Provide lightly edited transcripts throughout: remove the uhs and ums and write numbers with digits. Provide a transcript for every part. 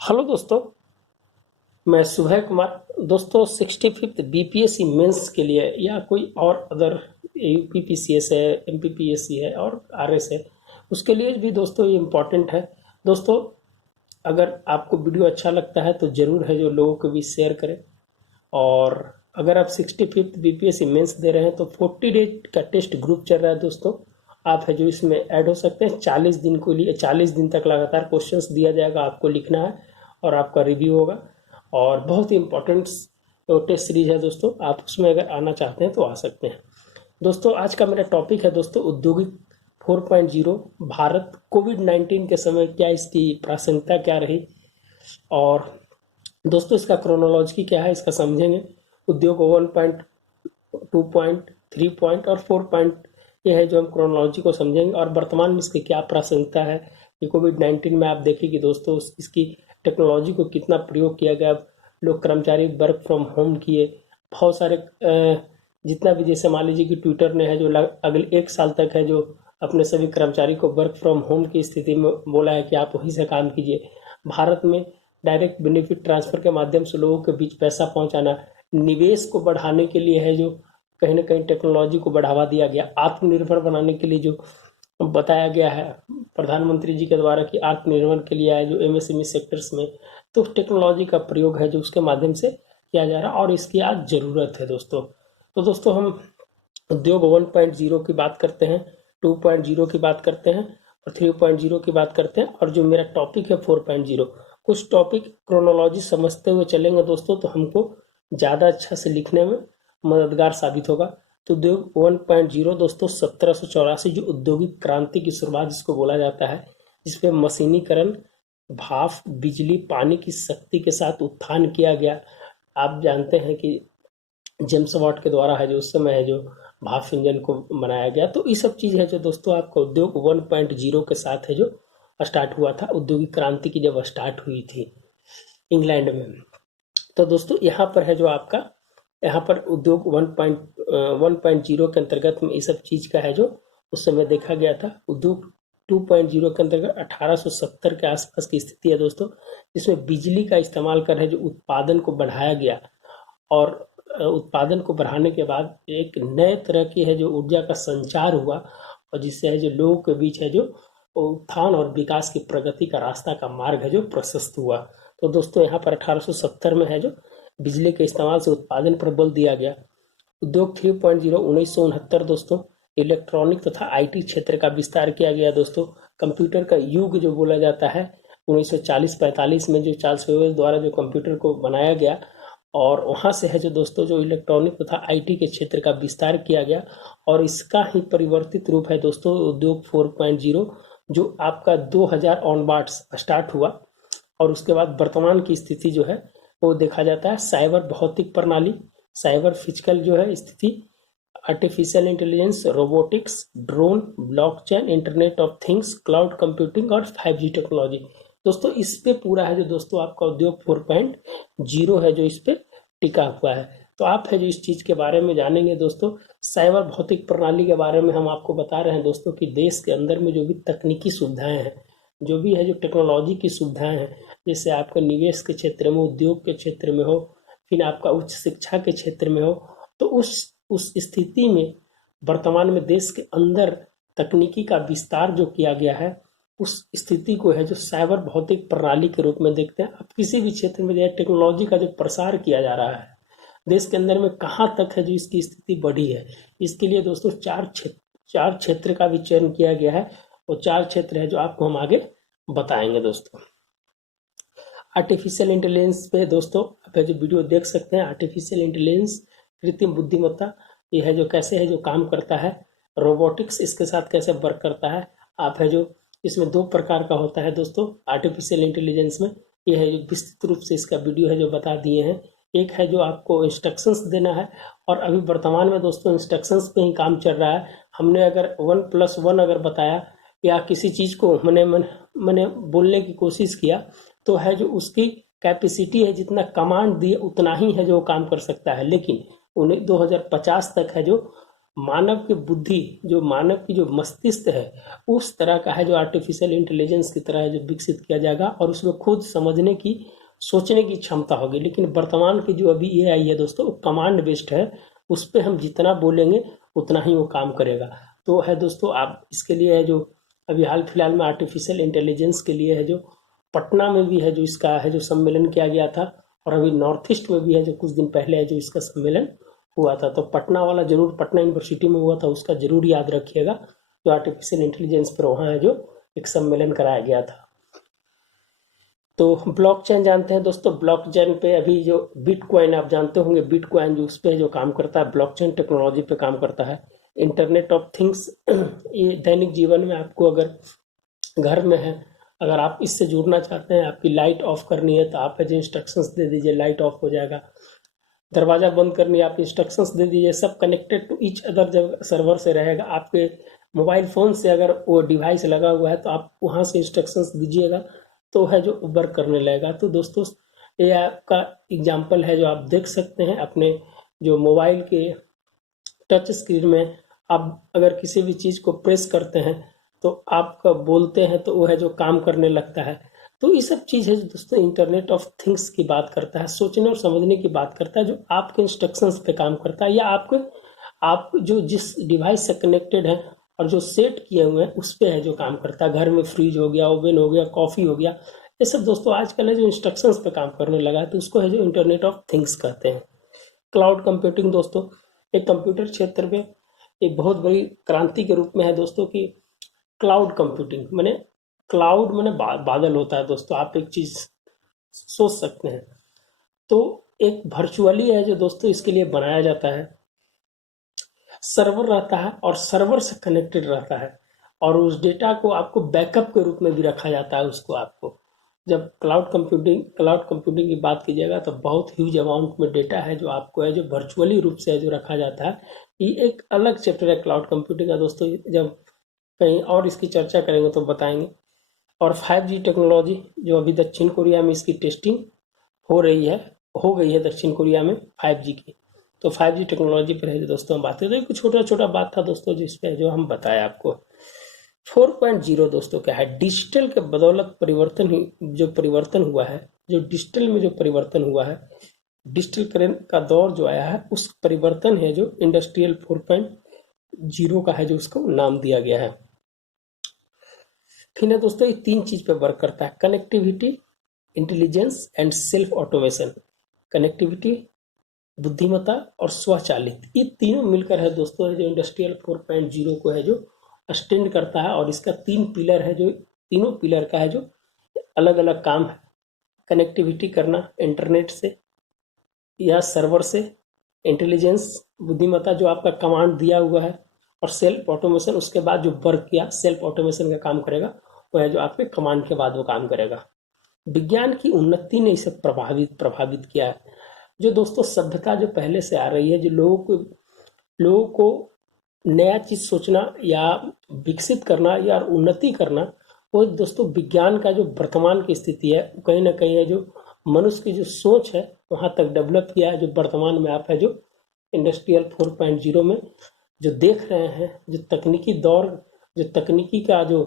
Hello दोस्तों, मैं सुबह कुमार। दोस्तों 65th बीपीएससी मेंस के लिए या कोई और अदर यूपीपीसीएस है, एमपीपीएससी है और आरएस है, उसके लिए भी दोस्तों ये इम्पोर्टेंट है। दोस्तों अगर आपको वीडियो अच्छा लगता है तो ज़रूर है जो लोगों को भी शेयर करें। और अगर आप 65th बीपीएससी मेंस दे रहे हैं तो 40 डेज का टेस्ट ग्रुप चल रहा है दोस्तों। आप है जो इसमें ऐड हो सकते हैं। 40 दिन को लिए 40 दिन तक लगातार क्वेश्चंस दिया जाएगा, आपको लिखना है और आपका रिव्यू होगा। और बहुत ही इंपॉर्टेंट टेस्ट सीरीज है दोस्तों, आप उसमें अगर आना चाहते हैं तो आ सकते हैं। दोस्तों आज का मेरा टॉपिक है दोस्तों औद्योगिक 4.0 भारत कोविड-19 के समय क्या इसकी प्रासंगिकता क्या रही, और दोस्तों इसका क्रोनोलॉजी क्या है इसका समझेंगे। उद्योग 1.2 पॉइंट 3 पॉइंट और 4 पॉइंट, ये है जो हम क्रोनोलॉजी को समझेंगे और वर्तमान में इसकी क्या प्रासंगिकता है। ये कोविड-19 में आप देखेंगे दोस्तों इसकी टेक्नोलॉजी को कितना प्रयोग किया गया। लोग कर्मचारी वर्क फ्रॉम होम किए, बहुत सारे जितना भी, जैसे मान लीजिए कि ट्विटर ने है जो अगले 1 साल तक है जो अपने सभी कर्मचारी को वर्क फ्रॉम होम की स्थिति में बोला है कि आप वहीं से काम कीजिए। भारत में डायरेक्ट बेनिफिट ट्रांसफर के माध्यम से लोगों के बीच पैसा पहुंचाना, निवेश को बढ़ाने के लिए है जो कहीं ना कहीं टेक्नोलॉजी को बढ़ावा दिया गया, आत्मनिर्भर बनाने के लिए जो बताया गया है प्रधानमंत्री जी के द्वारा कि आत्मनिर्भर के लिए है जो एमएसएमई सेक्टर्स में, तो टेक्नोलॉजी का प्रयोग है जो उसके माध्यम से किया जा रहा है और इसकी आज ज़रूरत है दोस्तों। तो दोस्तों हम उद्योग 1.0 की बात करते हैं, 2.0 की बात करते हैं और 3.0 की बात करते हैं, और जो मेरा टॉपिक है 4.0। कुछ टॉपिक क्रोनोलॉजी समझते हुए चलेंगे दोस्तों तो हमको ज़्यादा अच्छा से लिखने में मददगार साबित होगा। तो उद्योग 1.0 दोस्तों 1784 जो औद्योगिक क्रांति की शुरुआत जिसको बोला जाता है, जिसपे मशीनीकरण, भाप, बिजली, पानी की शक्ति के साथ उत्थान किया गया। आप जानते हैं कि जेम्स वाट के द्वारा है जो उस समय है जो भाप इंजन को बनाया गया। तो ये सब चीज़ है जो दोस्तों आपका उद्योग 1.0 के साथ है जो स्टार्ट हुआ था, औद्योगिक क्रांति की जब स्टार्ट हुई थी इंग्लैंड में। तो दोस्तों यहाँ पर है जो आपका यहाँ पर उद्योग 1.0 के अंतर्गत में ये सब चीज़ का है जो उस समय देखा गया था। उद्योग 2.0 के अंतर्गत 1870 के आसपास की स्थिति है दोस्तों, जिसमें बिजली का इस्तेमाल कर है जो उत्पादन को बढ़ाया गया। और उत्पादन को बढ़ाने के बाद एक नए तरह की है जो ऊर्जा का संचार हुआ, और जिससे है जो लोगों के बीच है जो उत्थान और विकास की प्रगति का रास्ता का मार्ग है जो प्रशस्त हुआ। तो दोस्तों यहाँ पर 1870 में है जो बिजली के इस्तेमाल से उत्पादन पर बल दिया गया। उद्योग 3.0 1969 दोस्तों इलेक्ट्रॉनिक तथा आईटी क्षेत्र का विस्तार किया गया दोस्तों। कंप्यूटर का युग जो बोला जाता है 1940-45 में जो चार्ल्स वेबल द्वारा जो कंप्यूटर को बनाया गया, और वहाँ से है जो दोस्तों जो इलेक्ट्रॉनिक तथा आईटी के क्षेत्र का विस्तार किया गया, और इसका ही परिवर्तित रूप है दोस्तों उद्योग 4.0 जो आपका 2000 ऑनवर्ड्स स्टार्ट हुआ। और उसके बाद वर्तमान की स्थिति जो है वो देखा जाता है साइबर भौतिक प्रणाली, साइबर फिजिकल जो है स्थिति, artificial intelligence, robotics, drone, blockchain, internet of things, cloud computing और 5G टेक्नोलॉजी। दोस्तों इस पे पूरा है जो दोस्तों आपका उद्योग 4.0 है जो इस पे टिका हुआ है। तो आप है जो इस चीज़ के बारे में जानेंगे दोस्तों। साइबर भौतिक प्रणाली के बारे में हम आपको बता रहे हैं दोस्तों कि देश के अंदर में जो भी तकनीकी सुविधाएं हैं, जो भी है जो टेक्नोलॉजी की सुविधाएं हैं, जैसे आपका निवेश के क्षेत्र में, उद्योग के क्षेत्र में हो, फिर आपका उच्च शिक्षा के क्षेत्र में हो, तो उस स्थिति में वर्तमान में देश के अंदर तकनीकी का विस्तार जो किया गया है, उस स्थिति को है जो साइबर भौतिक प्रणाली के रूप में देखते हैं। अब किसी भी क्षेत्र में जो टेक्नोलॉजी का जो प्रसार किया जा रहा है देश के अंदर में, कहाँ तक है जो इसकी स्थिति बढ़ी है, इसके लिए दोस्तों चार क्षेत्र का भी चयन किया गया है, और 4 क्षेत्र है जो आपको हम आगे बताएंगे दोस्तों। आर्टिफिशियल इंटेलिजेंस पे दोस्तों आप जो वीडियो देख सकते हैं, आर्टिफिशियल इंटेलिजेंस कृत्रिम बुद्धिमत्ता, ये है जो कैसे है जो काम करता है। रोबोटिक्स इसके साथ कैसे वर्क करता है। आप है जो इसमें 2 प्रकार का होता है दोस्तों आर्टिफिशियल इंटेलिजेंस में, ये है जो विस्तृत रूप से इसका वीडियो है जो बता दिए हैं। एक है जो आपको इंस्ट्रक्शंस देना है, और अभी वर्तमान में दोस्तों इंस्ट्रक्शंस पे ही काम चल रहा है। हमने अगर 1+1 अगर बताया या किसी चीज़ को मैंने बोलने की कोशिश किया, तो है जो उसकी कैपेसिटी है जितना कमांड दिए उतना ही है जो काम कर सकता है, लेकिन उन्हें 2050 तक है जो मानव की बुद्धि, जो मानव की जो मस्तिष्क है, उस तरह का है जो आर्टिफिशियल इंटेलिजेंस की तरह है जो विकसित किया जाएगा, और उसमें खुद समझने की, सोचने की क्षमता होगी। लेकिन वर्तमान की जो अभी एआई है दोस्तों, वो कमांड बेस्ड है, उस पर हम जितना बोलेंगे उतना ही वो काम करेगा। तो है दोस्तों, आप इसके लिए है जो अभी हाल फिलहाल में आर्टिफिशियल इंटेलिजेंस के लिए है जो पटना में भी है जो इसका है जो सम्मेलन किया गया था, और अभी नॉर्थ ईस्ट में भी है जो कुछ दिन पहले है जो इसका सम्मेलन हुआ था। तो पटना वाला जरूर, पटना यूनिवर्सिटी में हुआ था, उसका जरूर याद रखिएगा, जो आर्टिफिशियल इंटेलिजेंस पर वहाँ है जो एक सम्मेलन कराया गया था। तो ब्लॉकचेन जानते हैं दोस्तों, ब्लॉकचेन पे अभी जो बिटकॉइन आप जानते होंगे, बिटकॉइन जो उस पे जो काम करता है, ब्लॉकचेन टेक्नोलॉजी पे काम करता है। इंटरनेट ऑफ थिंग्स, ये दैनिक जीवन में आपको अगर घर में है, अगर आप इससे जुड़ना चाहते हैं, आपकी लाइट ऑफ करनी है तो आप जो इंस्ट्रक्शंस दे दीजिए, लाइट ऑफ हो जाएगा। दरवाजा बंद करनी है, आप इंस्ट्रक्शंस दे दीजिए, सब कनेक्टेड टू ईच अदर जब सर्वर से रहेगा। आपके मोबाइल फ़ोन से अगर वो डिवाइस लगा हुआ है तो आप वहाँ से इंस्ट्रक्शंस दीजिएगा तो है जो वर्क करने लगेगा। तो दोस्तों, ये आपका एग्जाम्पल है जो आप देख सकते हैं अपने जो मोबाइल के टच स्क्रीन में। आप अगर किसी भी चीज़ को प्रेस करते हैं तो आपका बोलते हैं तो वो है जो काम करने लगता है। तो ये सब चीज़ है जो दोस्तों इंटरनेट ऑफ थिंग्स की बात करता है, सोचने और समझने की बात करता है, जो आपके इंस्ट्रक्शंस पे काम करता है, या आप जो जिस डिवाइस से कनेक्टेड है और जो सेट किए हुए हैं उस पे है जो काम करता है। घर में फ्रिज हो गया, ओवन हो गया, कॉफ़ी हो गया, ये सब दोस्तों आजकल है जो इंस्ट्रक्शंस पे काम करने लगा है, तो उसको है जो इंटरनेट ऑफ थिंग्स कहते हैं। क्लाउड कंप्यूटिंग दोस्तों, एक कंप्यूटर क्षेत्र में एक बहुत बड़ी क्रांति के रूप में है दोस्तों कि क्लाउड कंप्यूटिंग मैंने, क्लाउड मैंने बादल होता है दोस्तों। आप एक चीज सोच सकते हैं, तो एक वर्चुअली है जो दोस्तों इसके लिए बनाया जाता है, सर्वर रहता है और सर्वर से कनेक्टेड रहता है, और उस डेटा को आपको बैकअप के रूप में भी रखा जाता है। उसको आपको जब क्लाउड कंप्यूटिंग की बात कीजिएगा तो बहुत ह्यूज अमाउंट में डेटा है जो आपको है जो वर्चुअली रूप से है जो रखा जाता है। ये एक अलग चैप्टर है क्लाउड कंप्यूटिंग का दोस्तों, जब कहीं और इसकी चर्चा करेंगे तो बताएंगे। और 5G टेक्नोलॉजी जो अभी दक्षिण कोरिया में इसकी टेस्टिंग हो रही है, हो गई है दक्षिण कोरिया में 5G की। तो 5G टेक्नोलॉजी पर है जो दोस्तों हम बात करें, तो कुछ छोटा छोटा बात था दोस्तों जिस पे जो हम बताया आपको। 4.0 दोस्तों क्या है, डिजिटल के बदौलत जो परिवर्तन हुआ है, जो डिजिटल में जो परिवर्तन हुआ है, डिजिटल करेंट का दौर जो आया है, उस परिवर्तन है जो इंडस्ट्रियल 4.0 का है जो उसको नाम दिया गया है। फिर है दोस्तों ये 3 चीज पे वर्क करता है, connectivity, intelligence and self automation. Connectivity, बुद्धिमत्ता और स्वचालित, ये तीनों मिलकर है दोस्तों जो इंडस्ट्रियल 4.0 को है जो स्टैंड करता है। और इसका 3 पिलर है, जो तीनों पिलर का है जो अलग अलग काम है। कनेक्टिविटी करना इंटरनेट से या सर्वर से, इंटेलिजेंस बुद्धिमत्ता जो आपका कमांड दिया हुआ है, और सेल्फ ऑटोमेशन उसके बाद जो वर्क किया सेल्फ ऑटोमेशन का काम करेगा, वो है जो आपके कमांड के बाद वो काम करेगा। विज्ञान की उन्नति ने इसे प्रभावित किया है। जो दोस्तों सभ्यता जो पहले से आ रही है, जो लोगों को नया चीज सोचना या विकसित करना या उन्नति करना, वो दोस्तों विज्ञान का जो वर्तमान की स्थिति है कहीं ना कहीं है जो मनुष्य की जो सोच है वहां तक डेवलप किया है, जो वर्तमान में आप है जो इंडस्ट्रियल 4.0 में जो देख रहे हैं, जो तकनीकी दौर, जो तकनीकी का जो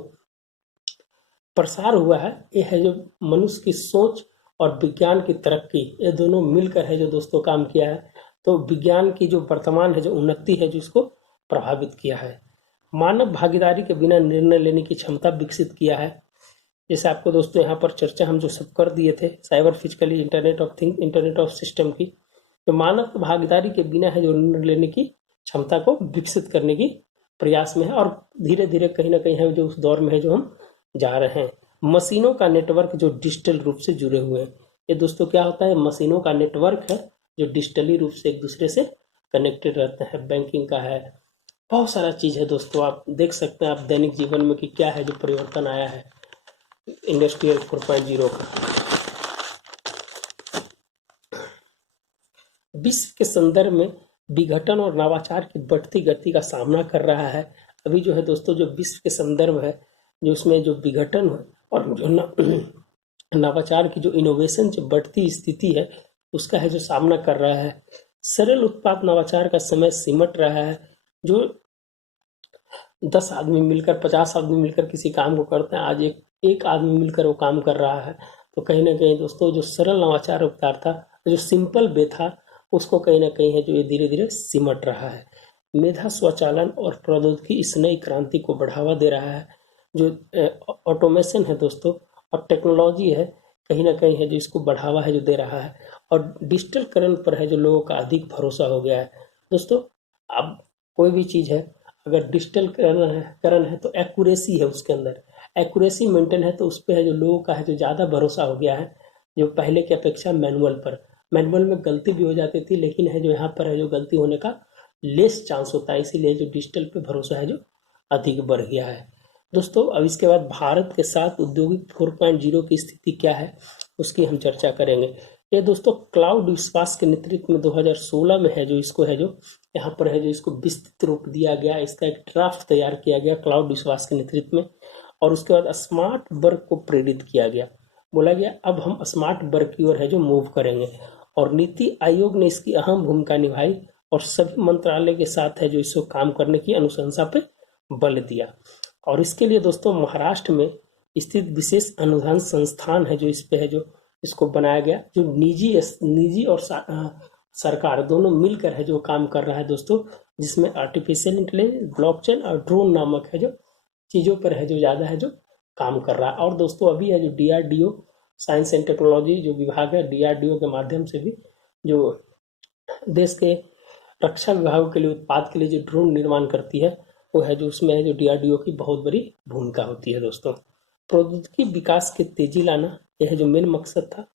प्रसार हुआ है, ये है जो मनुष्य की सोच और विज्ञान की तरक्की, ये दोनों मिलकर है जो दोस्तों काम किया है। तो विज्ञान की जो वर्तमान है जो उन्नति है जो इसको प्रभावित किया है। मानव भागीदारी के बिना निर्णय लेने की क्षमता विकसित किया है। जैसे आपको दोस्तों यहाँ पर चर्चा हम जो सब कर दिए थे, cyber physically, internet of thing, internet of system की, तो मानव भागीदारी के बिना है जो निर्णय लेने की क्षमता को विकसित करने की प्रयास में है, और धीरे धीरे कहीं ना कहीं है जो उस दौर में है जो हम जा रहे हैं। मशीनों का नेटवर्क जो डिजिटल रूप से जुड़े हुए हैं, ये दोस्तों क्या होता है, मशीनों का नेटवर्क है जो डिजिटली रूप से एक दूसरे से कनेक्टेड रहते हैं। बैंकिंग का है, बहुत सारा चीज है दोस्तों, आप देख सकते हैं आप दैनिक जीवन में कि क्या है जो परिवर्तन आया है इंडस्ट्रियल 4.0 का। विश्व के संदर्भ में विघटन और नवाचार की बढ़ती गति का सामना कर रहा है। अभी जो है दोस्तों जो विश्व के संदर्भ है, जो उसमें जो विघटन है और जो नवाचार की जो इनोवेशन जो बढ़ती स्थिति है उसका है जो सामना कर रहा है। सरल उत्पाद नवाचार का समय सिमट रहा है, जो 10 आदमी मिलकर 50 आदमी मिलकर किसी काम को करते हैं, आज एक आदमी मिलकर वो काम कर रहा है। तो कहीं ना कहीं दोस्तों जो सरल नवाचार उपचार था, जो सिंपल वे था, उसको कहीं ना कहीं है जो ये धीरे धीरे सिमट रहा है। मेधा स्वचालन और प्रौद्योगिकी इस नई क्रांति को बढ़ावा दे रहा है। जो ऑटोमेशन है दोस्तों और टेक्नोलॉजी है, कहीं ना कहीं है जो इसको बढ़ावा है जो दे रहा है। और डिजिटलकरण पर है जो लोगों का अधिक भरोसा हो गया है दोस्तों। अब कोई भी चीज़ है, अगर डिजिटल करण है तो एक्यूरेसी है, उसके अंदर एक्यूरेसी मेंटेन है, तो उस पर है जो लोगों का है जो ज़्यादा भरोसा हो गया है, जो पहले की अपेक्षा मैनुअल पर। मैनुअल में गलती भी हो जाती थी, लेकिन है जो यहाँ पर है जो गलती होने का लेस चांस होता है, इसीलिए जो डिजिटल पे भरोसा है जो अधिक बढ़ गया है दोस्तों। अब इसके बाद भारत के साथ औद्योगिक 4.0 की स्थिति क्या है, उसकी हम चर्चा करेंगे। ये दोस्तों क्लाउड विश्वास के नेतृत्व में 2016 में है जो इसको है जो यहाँ पर है जो इसको विस्तृत रूप दिया गया, इसका एक ड्राफ्ट तैयार किया गया क्लाउड विश्वास के नेतृत्व में। और उसके बाद स्मार्ट वर्क को प्रेरित किया गया, बोला गया अब हम स्मार्ट वर्क की ओर है जो मूव करेंगे। और नीति आयोग ने इसकी अहम भूमिका निभाई और सभी मंत्रालय के साथ है जो इसको काम करने की अनुशंसा पे बल दिया। और इसके लिए दोस्तों महाराष्ट्र में स्थित विशेष अनुदान संस्थान है जो इस पे है जो इसको बनाया गया, जो निजी और सरकार दोनों मिलकर है जो काम कर रहा है दोस्तों, जिसमें आर्टिफिशियल इंटेलिजेंस, ब्लॉकचेन और ड्रोन नामक है जो चीज़ों पर है जो ज़्यादा है जो काम कर रहा है। और दोस्तों अभी है जो DRDO साइंस एंड टेक्नोलॉजी जो विभाग है, DRDO के माध्यम से भी जो देश के रक्षा विभागों के लिए उत्पाद के लिए जो ड्रोन निर्माण करती है, वो है जो उसमें है जो DRDO की बहुत बड़ी भूमिका होती है दोस्तों। प्रौद्योगिकी विकास की तेजी लाना, यह है जो मेन मकसद था।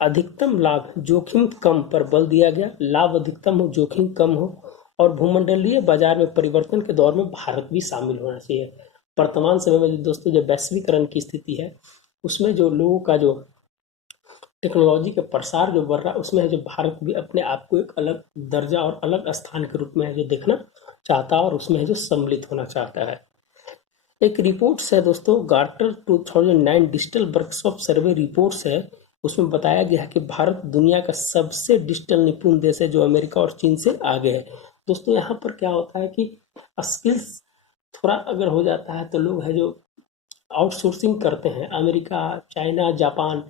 अधिकतम लाभ जोखिम कम पर बल दिया गया, लाभ अधिकतम हो जोखिम कम हो। और भूमंडलीय बाजार में परिवर्तन के दौर में भारत भी शामिल होना चाहिए। वर्तमान समय में जो दोस्तों जो वैश्वीकरण की स्थिति है, उसमें जो लोगों का जो टेक्नोलॉजी के प्रसार जो बढ़ रहा है, उसमें है जो भारत भी अपने आप को एक अलग दर्जा और अलग स्थान के रूप में है जो देखना चाहता है, और उसमें है जो सम्मिलित होना चाहता है। एक रिपोर्ट्स है दोस्तों, गार्टर 2009 डिजिटल वर्कशॉप सर्वे रिपोर्ट्स है, उसमें बताया गया है कि भारत दुनिया का सबसे डिजिटल निपुण देश है, जो अमेरिका और चीन से आगे है। दोस्तों यहाँ पर क्या होता है कि स्किल्स थोड़ा अगर हो जाता है तो लोग है जो आउटसोर्सिंग करते हैं, अमेरिका, चाइना, जापान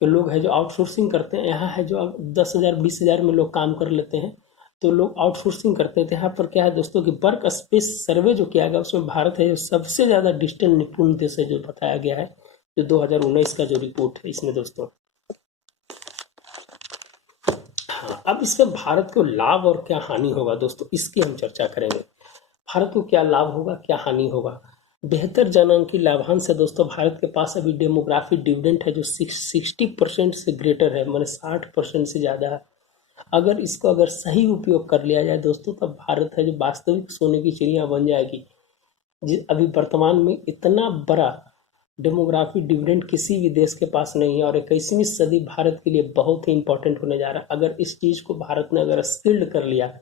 के लोग है जो आउटसोर्सिंग करते हैं। यहाँ है जो 10,000 20,000 में लोग काम कर लेते हैं, तो लोग आउटसोर्सिंग करते हैं। तो यहाँ पर क्या है दोस्तों कि वर्क स्पेस सर्वे जो किया गया, उसमें भारत है जो सबसे ज़्यादा डिजिटल निपुण देश है जो बताया गया है, जो 2019 का जो रिपोर्ट है इसमें दोस्तों। हाँ, अब इसमें भारत को लाभ और क्या हानि होगा दोस्तों, इसकी हम चर्चा करेंगे। भारत को क्या लाभ होगा, क्या हानि होगा। बेहतर जनसांख्यिकी लाभांश है दोस्तों। भारत के पास अभी डेमोग्राफिक डिविडेंड है जो 60% से ग्रेटर है, माने 60% से ज़्यादा है। अगर इसको अगर सही उपयोग कर लिया जाए दोस्तों, तब भारत है जो वास्तविक सोने की चिड़िया बन जाएगी। अभी वर्तमान में इतना बड़ा डेमोग्राफिक डिविडेंड किसी भी देश के पास नहीं है, और 21वीं सदी भारत के लिए बहुत ही इंपॉर्टेंट होने जा रहा है। अगर इस चीज़ को भारत ने अगर स्किल्ड कर लिया,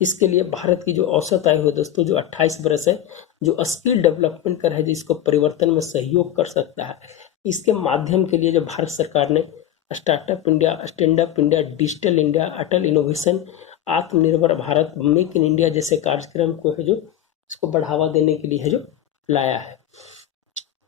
इसके लिए भारत की जो औसत आयु है दोस्तों जो 28 बरस है, जो स्किल डेवलपमेंट कर है जो इसको परिवर्तन में सहयोग कर सकता है। इसके माध्यम के लिए जो भारत सरकार ने startup India, stand up India, digital India, Atal innovation, Atmanirbhar Bharat, make in India जैसे कार्यक्रम को है जो इसको बढ़ावा देने के लिए है जो लाया है।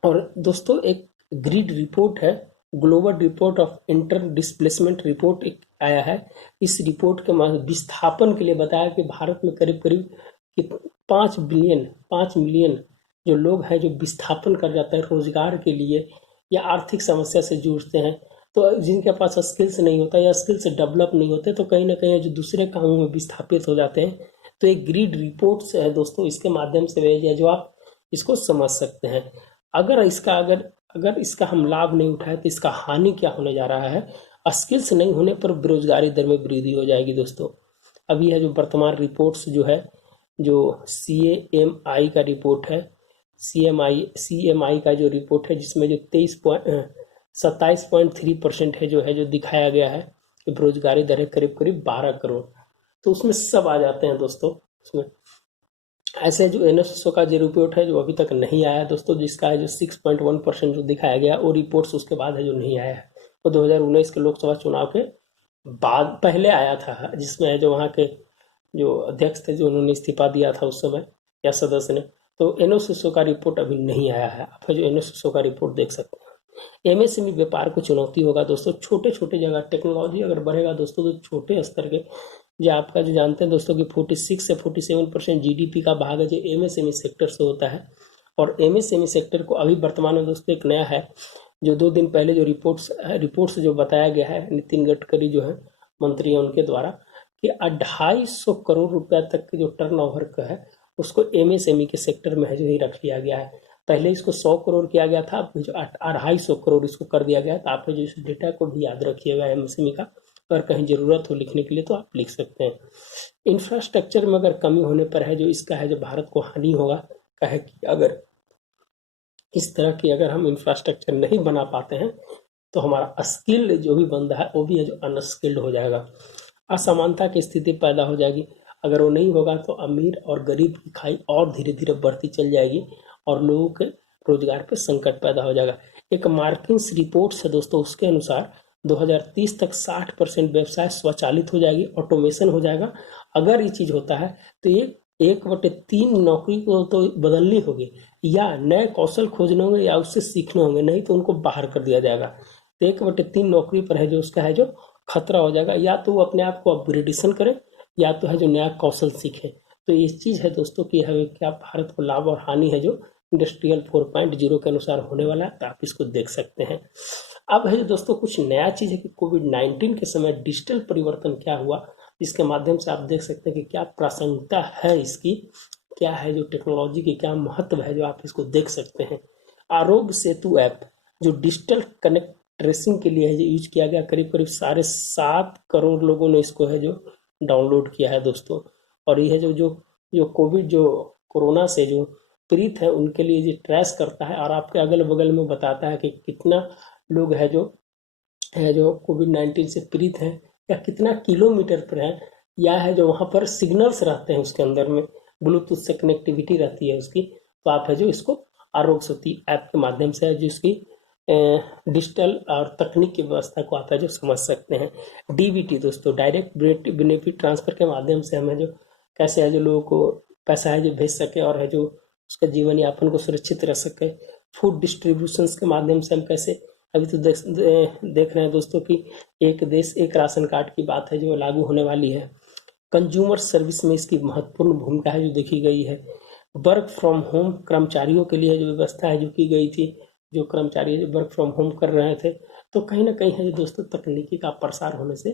और दोस्तों एक ग्रिड रिपोर्ट है, global report of inter displacement report एक आया है। इस रिपोर्ट के विस्थापन के लिए बताया कि भारत में करीब करीब 5 मिलियन जो लोग हैं जो विस्थापन कर जाते हैं रोजगार के लिए या आर्थिक समस्या से जूझते हैं, तो जिनके पास स्किल्स नहीं होता या स्किल्स डेवलप नहीं होते, तो कहीं ना कहीं जो दूसरे कामों में विस्थापित हो जाते हैं। तो एक ग्रिड रिपोर्ट है दोस्तों, इसके माध्यम से भेजा जो आप इसको समझ सकते हैं। अगर इसका हम लाभ नहीं उठाए तो इसका हानि क्या होने जा रहा है। स्किल्स नहीं होने पर बेरोजगारी दर में वृद्धि हो जाएगी दोस्तों। अभी है जो वर्तमान रिपोर्ट्स जो है, जो CAMI का रिपोर्ट है, CMI का जो रिपोर्ट है, जिसमें जो 27.3% है जो दिखाया गया है कि बेरोजगारी दर है करीब करीब 12 करोड़। तो उसमें सब आ जाते हैं दोस्तों। उसमें ऐसे जो NSSO का जो रिपोर्ट है जो अभी तक नहीं आया दोस्तों, जिसका है जो 6.1% जो दिखाया गया, वो रिपोर्ट्स उसके बाद है जो नहीं आया है। वो 2019 के लोकसभा चुनाव के बाद पहले आया था, जिसमें है जो वहाँ के जो अध्यक्ष थे, जो उन्होंने इस्तीफा दिया था उस समय, या सदस्य ने, तो एनओसीएसओ का रिपोर्ट अभी नहीं आया है। आप जो एनओसीएसओ का रिपोर्ट देख सकते हैं। एमएसएमई व्यापार को चुनौती होगा दोस्तों, छोटे छोटे जगह टेक्नोलॉजी अगर बढ़ेगा दोस्तों, तो छोटे स्तर के, जो आपका जो जानते हैं दोस्तों कि 46 से 47% जीडीपी का भाग है जो एमएसएमई सेक्टर से होता है। और एमएसएमई सेक्टर को अभी वर्तमान में दोस्तों एक नया है, जो 2 दिन पहले जो रिपोर्ट्स जो बताया गया है, नितिन गडकरी जो है मंत्री है उनके द्वारा, कि 250 करोड़ रुपया तक के जो टर्नओवर का है उसको एमएसएमई के सेक्टर में है जो ही रख लिया गया है। पहले इसको 100 करोड़ किया गया था, अब जो 250 करोड़ इसको कर दिया गया है। तो आप जो इस डेटा को भी याद रखिएगा एमएसएमई का, अगर कहीं ज़रूरत हो लिखने के लिए तो आप लिख सकते हैं। इंफ्रास्ट्रक्चर में अगर कमी होने पर है जो इसका है जो भारत को हानि होगा, का है कि अगर इस तरह की अगर हम इंफ्रास्ट्रक्चर नहीं बना पाते हैं तो हमारा स्किल्ड जो भी बंदा है वो भी है जो अनस्किल्ड हो जाएगा, असमानता की स्थिति पैदा हो जाएगी। अगर वो नहीं होगा तो अमीर और गरीब की खाई और धीरे धीरे बढ़ती चल जाएगी और लोगों के रोजगार पे संकट पैदा हो जाएगा। एक मार्किंस रिपोर्ट है दोस्तों, उसके अनुसार 2030 तक 60% व्यवसाय स्वचालित हो जाएगी, ऑटोमेशन हो जाएगा। अगर ये चीज होता है तो ये 1/3 नौकरी को तो बदलनी होगी, या नए कौशल खोजने होंगे या उससे सीखने होंगे, नहीं तो उनको बाहर कर दिया जाएगा। तो 1/3 नौकरी पर है जो उसका है जो खतरा हो जाएगा, या तो वो अपने आप को अपग्रेडेशन करे या तो है जो नया कौशल सीखे। तो ये चीज है दोस्तों कि है क्या भारत को लाभ और हानि है जो इंडस्ट्रियल 4.0 के अनुसार होने वाला है, तो आप इसको देख सकते हैं। अब है जो दोस्तों कुछ नया चीज है कि कोविड-19 के समय डिजिटल परिवर्तन क्या हुआ, जिसके माध्यम से आप देख सकते हैं कि क्या प्रासंगिकता है इसकी, क्या है जो टेक्नोलॉजी की क्या महत्व है, जो आप इसको देख सकते हैं। आरोग्य सेतु ऐप जो डिजिटल कनेक्ट ट्रेसिंग के लिए है यूज किया गया, करीब करीब 7.5 करोड़ लोगों ने इसको है जो डाउनलोड किया है दोस्तों। और ये है जो जो जो कोविड जो कोरोना से जो पीड़ित है उनके लिए ये ट्रेस करता है और आपके अगल बगल में बताता है कि कितना लोग है जो कोविड-19 से पीड़ित हैं, या कितना किलोमीटर पर है, या है जो वहाँ पर सिग्नल्स रहते हैं उसके अंदर में, ब्लूटूथ से कनेक्टिविटी रहती है उसकी। तो आप है जो इसको आरोग्य सेतु ऐप के माध्यम से है जो इसकी डिजिटल और तकनीक की व्यवस्था को आप है जो समझ सकते हैं। डीबीटी दोस्तों, डायरेक्ट बेनिफिट ट्रांसफर के माध्यम से हमें जो कैसे है जो लोगों को पैसा है जो भेज सके और है जो उसका जीवन यापन को सुरक्षित रह सके। फूड डिस्ट्रीब्यूशन के माध्यम से हम कैसे, अभी तो देख रहे हैं दोस्तों कि एक देश एक राशन कार्ड की बात है जो लागू होने वाली है। कंज्यूमर सर्विस में इसकी महत्वपूर्ण भूमिका है जो देखी गई है। वर्क फ्रॉम होम कर्मचारियों के लिए जो व्यवस्था है जो की गई थी, जो कर्मचारी जो वर्क फ्रॉम होम कर रहे थे, तो कहीं ना कहीं है जो दोस्तों तकनीकी का प्रसार होने से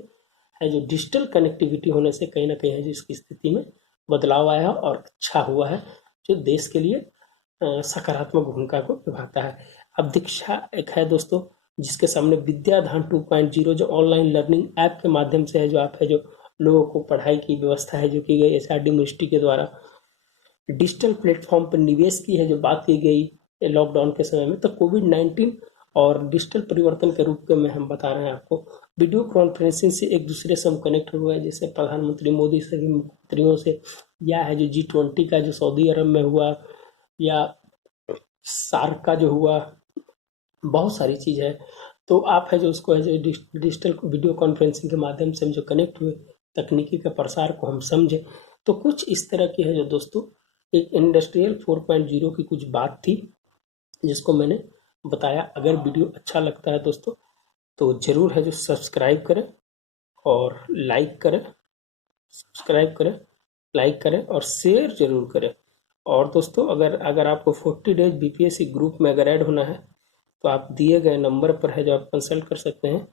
है जो डिजिटल कनेक्टिविटी होने से कहीं ना कहीं है जो इसकी स्थिति में बदलाव आया और अच्छा हुआ है, जो देश के लिए सकारात्मक भूमिका को निभाता है। अब दीक्षा एक है दोस्तों, जिसके सामने विद्याधान 2.0 जो ऑनलाइन लर्निंग ऐप के माध्यम से है जो आप है जो लोगों को पढ़ाई की व्यवस्था है जो की गई एचआरडी मिनिस्ट्री के द्वारा। डिजिटल प्लेटफॉर्म पर निवेश की है जो बात की गई लॉकडाउन के समय में। तो कोविड-19 और डिजिटल परिवर्तन के रूप में हम बता रहे हैं आपको। वीडियो कॉन्फ्रेंसिंग से एक दूसरे से हम कनेक्ट हुए हैं, जैसे प्रधानमंत्री मोदी सभी मंत्रियों से, या है जो G20 का जो सऊदी अरब में हुआ, या सार्क का जो हुआ, बहुत सारी चीज़ है। तो आप है जो उसको है जो डिजिटल वीडियो कॉन्फ्रेंसिंग के माध्यम से हम जो कनेक्ट हुए, तकनीकी के प्रसार को हम समझे। तो कुछ इस तरह की है जो दोस्तों एक इंडस्ट्रियल 4.0 की कुछ बात थी जिसको मैंने बताया। अगर वीडियो अच्छा लगता है दोस्तों तो ज़रूर है जो सब्सक्राइब करें और लाइक करें, सब्सक्राइब करें, लाइक करें और शेयर जरूर करें। और दोस्तों अगर आपको 40 डेज बीपीएससी ग्रुप में अगर ऐड होना है तो आप दिए गए नंबर पर है जो आप कंसल्ट कर सकते हैं,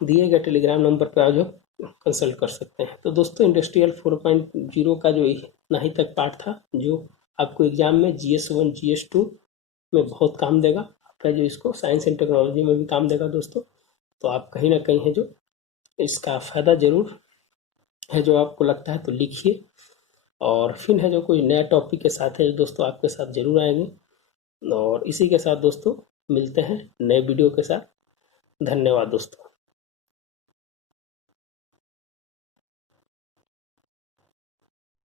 दिए गए टेलीग्राम नंबर पर आप जो कंसल्ट कर सकते हैं। तो दोस्तों इंडस्ट्रियल 4.0 का जो इतना ही तक पार्ट था जो आपको एग्जाम में GS1 GS2 में बहुत काम देगा। आप है जो इसको साइंस एंड टेक्नोलॉजी में भी काम देगा दोस्तों। तो आप कहीं ना कहीं है जो इसका फ़ायदा ज़रूर है जो आपको लगता है तो लिखिए। और फिर है जो कोई नया टॉपिक के साथ है दोस्तों आपके साथ ज़रूर आएंगे। और इसी के साथ दोस्तों मिलते हैं नए वीडियो के साथ। धन्यवाद दोस्तों।